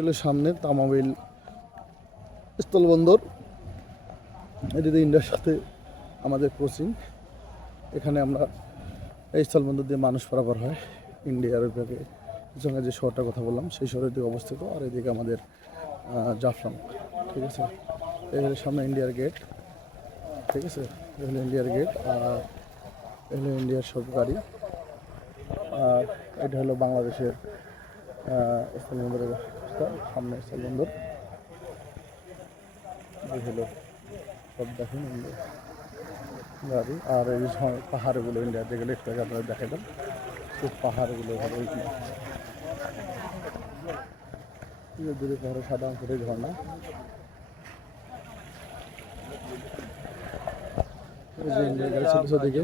হলো সামনে তামাবিল স্থলবন্দর। এটিতে ইন্ডিয়ার সাথে আমাদের কোচিং এখানে আমরা এই স্থলবন্দর দিয়ে মানুষ পারাপার হয়। ইন্ডিয়ার বিভাগে সঙ্গে যে শহরটার কথা বললাম, সেই শহরের দিকে অবস্থিত। আর এদিকে আমাদের জাফলং। ঠিক আছে? এই হলো সামনে ইন্ডিয়ার গেট ঠিক আছে? এই হলো ইন্ডিয়ার গেট আর এই হলো ইন্ডিয়ার সব গাড়ি। আর এটা হলো বাংলাদেশের আহ, স্থলবন্দরের অবস্থা সামনে স্থলবন্দর এই হলো সব দেখেন গাড়ি আর এই পাহাড়গুলো ইন্ডিয়া যেগুলো একটু আগে আপনারা দেখালাম সেই পাহাড়গুলো ভালো দূরে পাহাড়ে সাদা অঙ্কের ঝর্ণা। ছোট দিকে।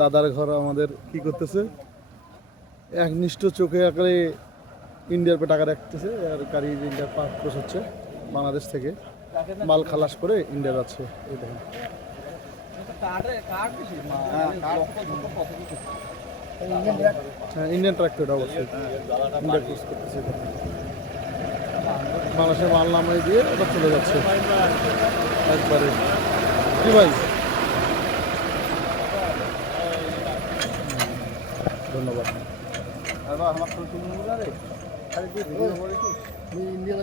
দাদার ঘর আমাদের কি করতেছে? একনিষ্ঠ চোখে আকারে ইন্ডিয়ার পে টাকা রাখতেছে আর গাড়ি ইন্ডিয়ার পাস হচ্ছে বাংলাদেশ থেকে। মাল খালাস করে ইন্ডিয়া যাচ্ছে, এই দেখেন। হ্যাঁ ইন্ডিয়ান ট্রাক্টর অবশ্যই। ইন্ডিয়া করতেছে বাংলাদেশের মাল নামাই দিয়ে ওটা চলে যাচ্ছে। একবারে। কি ভাই? ধন্যবাদ। আমার তো শুনুন রে খালি ভিডিও করে কি ইন্ডিয়া